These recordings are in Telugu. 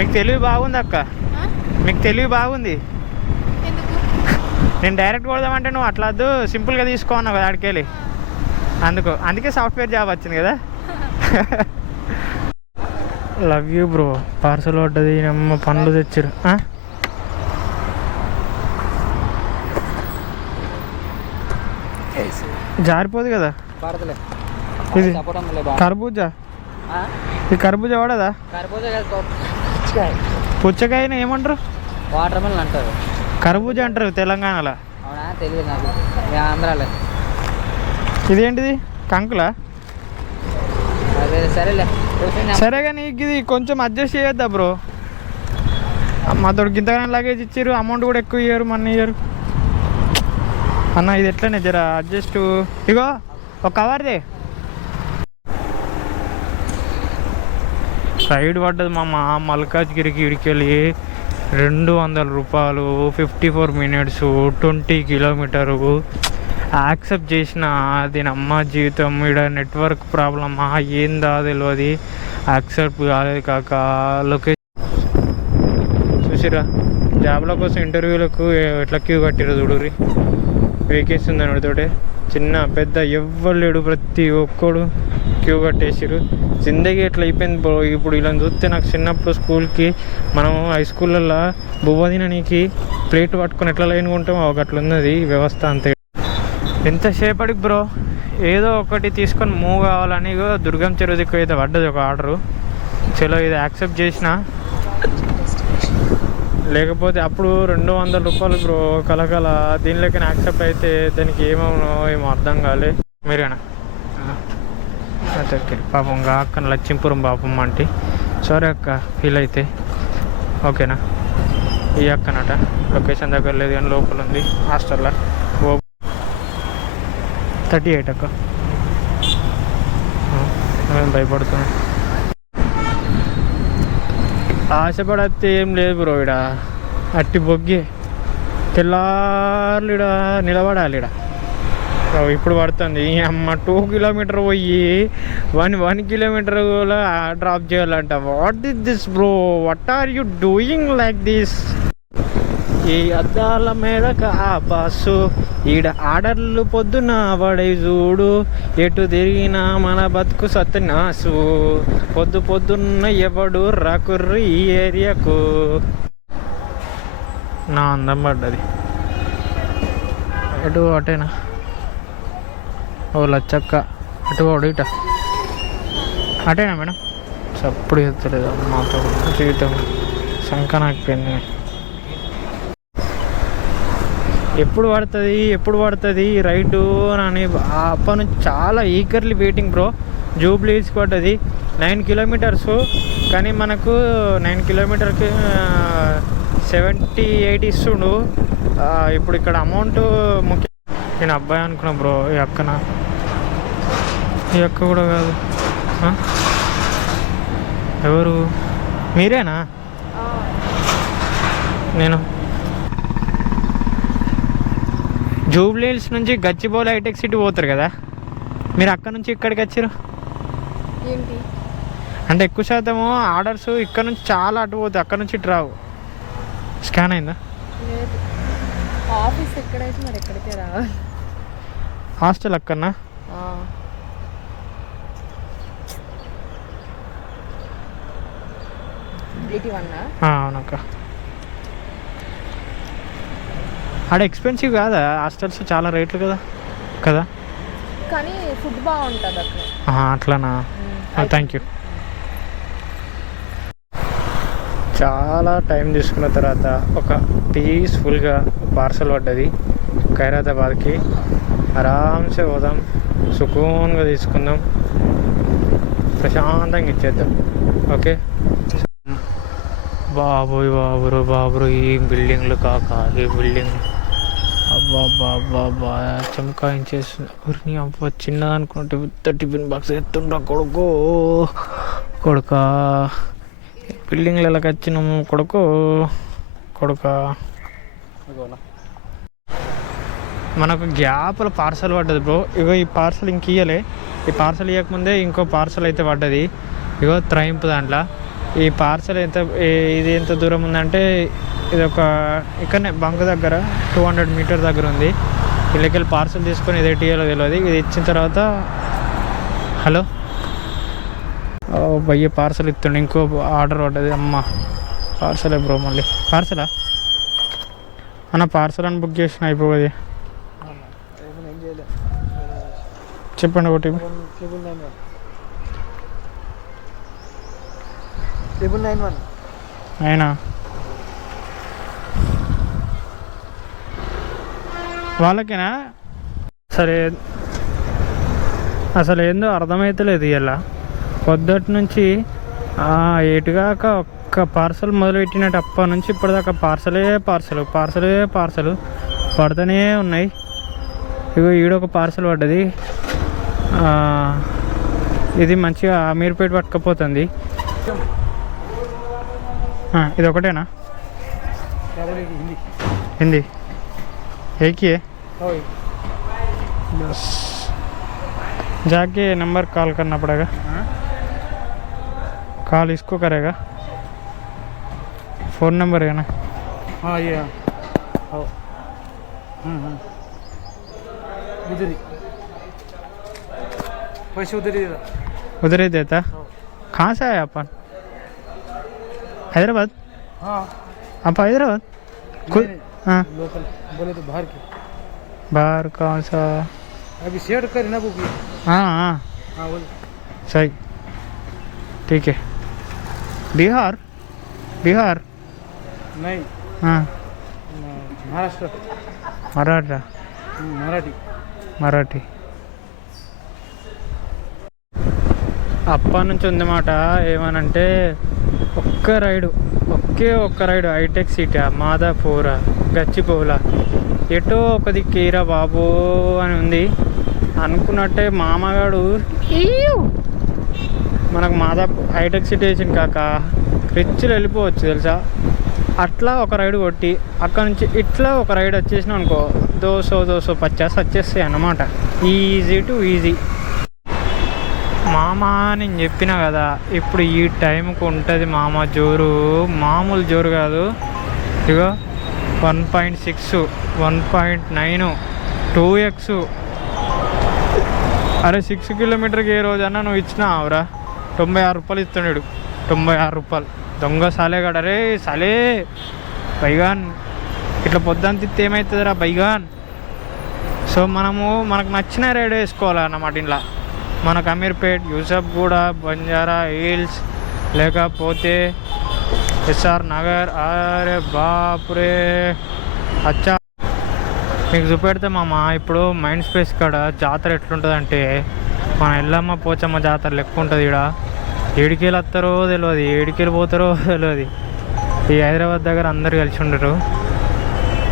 మీకు తెలివి బాగుంది అక్క, మీకు తెలివి బాగుంది. నేను డైరెక్ట్ కొడదామంటే నువ్వు అట్లా వద్దు, సింపుల్గా తీసుకోన్నావు కదా ఆడికెళ్ళి, అందుకే సాఫ్ట్వేర్ జాబ్ వచ్చింది కదా. Love you bro. పార్సల్ పడ్డది, అమ్మ పండ్లు తెచ్చారు. జారిపోదు కదా ఇది. కర్బూజా, ఈ కర్బూజా వాడదా? పుచ్చకాయని ఏమంటారు? వాటర్ మెలన్ అంటారు, కర్బూజా అంటారు తెలంగాణలో. అవునా? తెలియదు నాకు, ఆంధ్రాలో. ఇదేంటిది, కంకులా? సరేలే సరే కానీ ఇది కొంచెం అడ్జస్ట్ చేయొద్దా బ్రో? మా తోడు గింతగానే లగేజ్ ఇచ్చారు, అమౌంట్ కూడా ఎక్కువ ఇయ్యారు, మన ఇయ్యారు అన్న. ఇది ఎట్లనే జర అడ్జస్ట్. ఇగో ఒక కవర్దే సైడ్ పడ్డది మా మల్కాజ్గిరికి ఇడికెళ్ళి 200 రూపాయలు, 54 మినిట్స్, 20 కిలోమీటరు. యాక్సెప్ట్ చేసిన దీని అమ్మ జీవితం. ఇక్కడ నెట్వర్క్ ప్రాబ్లమా ఏందా తెలియదు, యాక్సెప్ట్ కాలేదు కాక. లొకేషన్ చూసిరా, జాబ్ల కోసం ఇంటర్వ్యూలకు ఎట్లా క్యూ కట్టిరు చూడుర్రి. వేకెన్సీ ఉందని వాడితోటే చిన్న పెద్ద ఎవ్వరు లేడు, ప్రతి ఒక్కడు క్యూ కట్టేసారు. జిందగీ ఎట్లా అయిపోయింది బ్రో. ఇప్పుడు ఇలా చూస్తే నాకు చిన్నప్పుడు స్కూల్కి మనం హై స్కూళ్ళల్లో బువ్వ తిననీకి ప్లేట్ పట్టుకొని ఎట్లా లైన్ ఉంటామో అట్లా ఉన్నది వ్యవస్థ అంతే. ఎంతసేపటికి బ్రో ఏదో ఒకటి తీసుకొని మూవ్ కావాలని దుర్గం చెరువు దిక్కు అయితే పడ్డది ఒక ఆర్డరు. చలో ఇది యాక్సెప్ట్ చేసిన, లేకపోతే అప్పుడు 200 రూపాయలు బ్రో కలకల. దీనిలోకి యాక్సెప్ట్ అయితే దానికి ఏమవునో ఏమో అర్థం కాలే. మీరేనా? ఓకే పాపం అక్క లక్ష్మీపురం పాపం అంటే సారీ అక్క ఫీల్ అయితే. ఓకేనా? ఈ అక్కనట లొకేషన్ దగ్గర లేదు కానీ లోపల ఉంది హాస్టల్లో. 38 అక్క. నేను భయపడుతున్నా. ఆశపడితే ఏం లేదు బ్రో. ఇక్కడ అట్టి బొగ్గి తెల్లార్లు ఇక్కడ నిలబడాలి. ఇక్కడ ఇప్పుడు పడుతుంది అమ్మ 2 కిలోమీటర్ పోయి 1 కిలోమీటర్ కూడా డ్రాప్ చేయాలంట. What is this bro, what are you doing like this? ఈ అద్దాల మేడక ఆ బాసు, ఈడ ఆర్డర్లు పొద్దున పడే చూడు, ఎటు తిరిగినా మన బతుకు సత్యనాసు. పొద్దున్న ఎవడు రాకుర్రు ఈ ఏరియాకు. నా అందం పడ్డది. ఎటు అటేనా? ఓ లచ్చక్క అటు వాడు ఇట అటేనా మేడం? చప్పుడు చెప్తలేదు మాతో జీవితం సంకనాకపోయింది. ఎప్పుడు పడుతుంది రైటు అని అప్పటి నుంచి చాలా ఈగర్లీ వెయిటింగ్ బ్రో. జూబ్లీస్కి పడ్డది 9 కిలోమీటర్స్, కానీ మనకు 9 కిలోమీటర్కి 78 ఇస్తుండు. ఇప్పుడు ఇక్కడ అమౌంట్ ముఖ్యం. నేను అబ్బాయి అనుకున్నా బ్రో. ఈ అక్కన, ఈ అక్క కూడా కాదు. ఎవరు మీరేనా? నేను జూబ్లీ హిల్స్ నుంచి గచ్చిబౌలి హైటెక్ సిటీ పోతారు కదా, మీరు అక్కడ నుంచి ఇక్కడికి వచ్చారు ఏంటి అంటే? ఎక్కువ శాతము ఆర్డర్స్ ఇక్కడ నుంచి చాలా అటు పోతాయి, అక్కడ నుంచి ఇటు రావు. స్కాన్ అయిందా? లేదు, ఆఫీస్ ఎక్కడైతే మరి ఎక్కడికే రావాలి. హాస్టల్ అక్కడనా? అవునక్క. ఆడ ఎక్స్పెన్సివ్ కాదా హాస్టల్స్? చాలా రేట్లు కదా కదా, కానీ ఫుడ్ బాగుంటుంది అక్కడ. అట్లానా? Thank you. చాలా టైం తీసుకున్న తర్వాత ఒక పీస్ఫుల్గా పార్సల్ పడ్డది ఖైరతాబాద్కి. ఆరామ్సే పోదాం, సుకూన్గా తీసుకుందాం, ప్రశాంతంగా ఇచ్చేద్దాం. ఓకే బాబురు ఈ బిల్డింగ్లు కాక ఈ బిల్డింగ్ అబ్బా చమకాయించేస్తుంది. అబ్బా చిన్నది అనుకుంటే పెద్ద టిఫిన్ బాక్స్ ఎత్తుండ్రా కొడుక బిల్డింగ్లు ఎలాగ వచ్చినాము కొడుక. మనకు గ్యాప్లో పార్సల్ పడ్డది బ్రో. ఇగో ఈ పార్సల్ ఇంక ఇయ్యలే, ఈ పార్సల్ ఇవ్వకముందే ఇంకో పార్సల్ అయితే పడ్డది. ఇగో త్రయింపు దాంట్లో ఈ పార్సల్ ఇది ఎంత దూరం ఉందంటే ఇది ఒక ఇక్కడనే బంక్ దగ్గర 200 మీటర్ దగ్గర ఉంది. వీళ్ళకి పార్సల్ తీసుకొని ఇది ఎట్టియాలో తెలియదు. ఇది ఇచ్చిన తర్వాత హలో భయ్య పార్సల్ ఇస్తుండే, ఇంకో ఆర్డర్ పడ్డది. అమ్మ పార్సలే బ్రో, మళ్ళీ పార్సలా అన్న? పార్సల్ అని బుక్ చేసిన అయిపోతుంది. చెప్పండి ఒకటి. 991 అయినా వాళ్ళకేనా? సరే, అసలు ఏందో అర్థమవుతలేదు. ఇలా పొద్దుటి నుంచి ఎటుగాక ఒక్క పార్సల్ మొదలుపెట్టినట్టు అప్పటి నుంచి ఇప్పటిదాకా పార్సలే పార్సలు పడుతూనే ఉన్నాయి. ఇగో ఈడొక పార్సల్ పడ్డది. ఇది మంచిగా అమీర్పేట పట్టుకపోతుంది. ఇది ఒకటేనా? हिंदी एक ही है. बस जाके नंबर कॉल करना पड़ेगा. कॉल इसको करेगा, फ़ोन नंबर है ना? हाँ ये उधर ही पैसे उधर ही देता. कहाँ से आया अपन? हैदराबाद. हाँ आप हैदराबाद खुद? हाँ लोकल बोले तो बाहर की. बाहर कौन सा? अभी शेयर कर ना बुक. हाँ हाँ हाँ बोल. सही, ठीक है. बिहार नहीं हाँ महाराष्ट्र. మరాఠీ అప్పటి నుంచి ఉందన్నమాట. ఏమనంటే ఒక్క రైడు హైటెక్ సిటీ, మాదాపూర్, గచ్చిబౌలి, ఎటో ఒక దిక్కేరా బాబు అని ఉంది. అనుకున్నట్టే మామగాడు మనకు హైటెక్ సిటీ వేసింది కాక రిచ్లు వెళ్ళిపోవచ్చు తెలుసా. అట్లా ఒక రైడ్ కొట్టి అక్కడ నుంచి ఇట్లా ఒక రైడ్ వచ్చేసినాం అనుకో, 250 వచ్చేస్తాయి అన్నమాట. Easy to easy. మామ నేను చెప్పిన కదా, ఇప్పుడు ఈ టైంకి ఉంటుంది మామ జోరు, మామూలు జోరు కాదు. ఇగో 1.6, 1.9, 2x. అరే 6 కిలోమీటర్కి ఏ రోజన్నా నువ్వు ఇచ్చినావురా? 96 రూపాయలు ఇస్తున్నాడు. 96 రూపాయలు దొంగ సాలేగాడు. అరే సాలే బైగాన్, ఇట్లా పొద్దున్న తిత్తే ఏమవుతుందిరా బైగాన్. సో మనకు నచ్చిన రైడ్ వేసుకోవాలన్నమాట. ఇంట్లో మనకు అమీర్పేట్, యూసఫ్గూడ, బంజారా హిల్స్, లేకపోతే ఎస్ఆర్ నగర్. అరే బాపురే అచ్చా మీకు చూపెడితే మామ, ఇప్పుడు మైండ్ స్పేస్ కాడ జాతర ఎట్లుంటుంది అంటే మన ఎల్లమ్మ పోచమ్మ జాతర లెక్క ఉంటుంది. ఇక్కడ ఏడికెళ్ళి వస్తారో తెలియదు, ఏడికెళ్ళి పోతారో తెలియదు. ఈ హైదరాబాద్ దగ్గర అందరు కలిసి ఉండరు.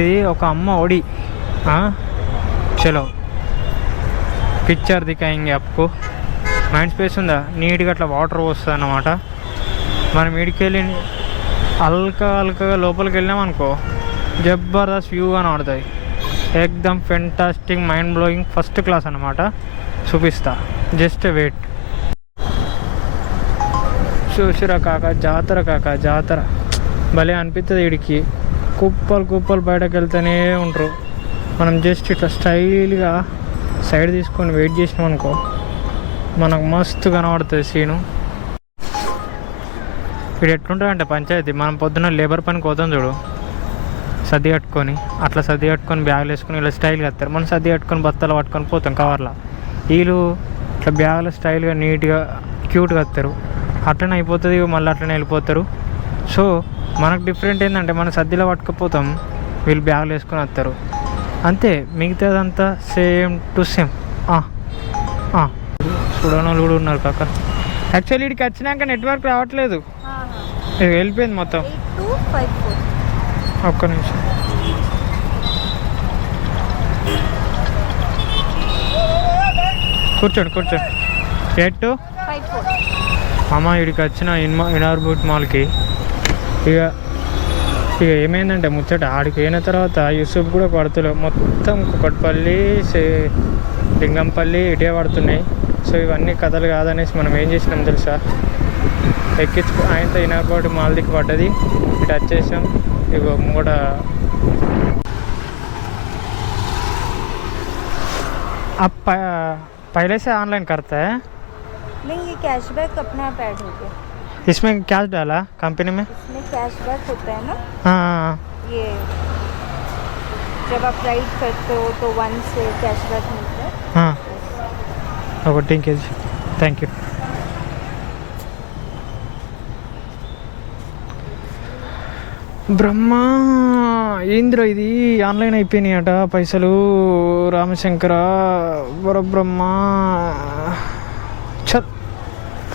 ఇది ఒక అమ్మ ఒడి. చలో పిక్చర్ దికాయింగ్ అప్కు మైండ్ స్పేస్ ఉందా, నీట్గా అట్లా వాటర్ వస్తుంది అన్నమాట. మనం ఈడికెళ్ళి అల్కగా లోపలికి వెళ్ళాం అనుకో, జబర్దస్త్ వ్యూ అని ఆడుతుంది. ఎక్దమ్ fantastic, mind blowing, first class అన్నమాట. చూపిస్తా, జస్ట్ వెయిట్. చూసిరా కాక జాతర భలే అనిపిస్తుంది. వీడికి కుప్పలు బయటకు వెళ్తూనే ఉంటారు. మనం జస్ట్ ఇట్లా స్టైల్గా సైడ్ తీసుకొని వెయిట్ చేసినాం అనుకో, మనకు మస్తు కనబడుతుంది సీను. వీడు ఎట్లుంటుందంటే పంచాయతీ, మనం పొద్దున్న లేబర్ పనికి పోతాం చూడు, సర్ది కట్టుకొని బ్యాగులు వేసుకొని ఇలా స్టైల్గా వస్తారు. మనం సర్ది కట్టుకొని బత్తలు పట్టుకొని పోతాం కవర్లో. వీళ్ళు ఇట్లా బ్యాగులు స్టైల్గా నీట్గా క్యూట్గా వస్తారు. అట్లనే అయిపోతుంది, మళ్ళీ అట్లనే వెళ్ళిపోతారు. సో మనకు డిఫరెంట్ ఏంటంటే మనం సర్దిలో పట్టుకుపోతాం, వీళ్ళు బ్యాగులు వేసుకొని వస్తారు అంతే. మిగతాదంతా సేమ్ టు సేమ్. చూడనోళ్ళు కూడా ఉన్నారు కాక. యాక్చువల్లీ ఇక్కడికి వచ్చినాక నెట్వర్క్ రావట్లేదు, వెళ్ళిపోయింది మొత్తం. 8254 ఒక్క నిమిషం. కూర్చోండి 8254. అమ్మ ఇక్కడికి వచ్చిన ఇనార్బూట్ మాల్కి ఇక ఏమైందంటే ముచ్చట, ఆడికి అయిన తర్వాత యూసుఫ్ కూడా పడుతులేవు. మొత్తం కుకట్పల్లి, లింగంపల్లి ఇటే పడుతున్నాయి. సో ఇవన్నీ కథలు కాదనేసి మనం ఏం చేసినాం తెలుసా, ఎక్కించుకో ఆయనతో ఇనర్పాటు మాల్దికి పడ్డది. ఇటు వచ్చేసాం. ఇగో కూడా अब पहले से ऑनलाइन करता है? नहीं, ये कैशबैक अपने आप ऐड हो गया। इसमें क्या डाला कंपनी में? इसमें कैशबैक होता है ना, हाँ ये जब आप राइड करते हो तो 1 से कैशबैक मिलता है। हाँ ओके ठीक है जी, थैंक यू. బ్రహ్మ ఏంద్ర ఇది ఆన్లైన్ అయిపోయినాయట పైసలు. రామశంకర బ్రహ్మ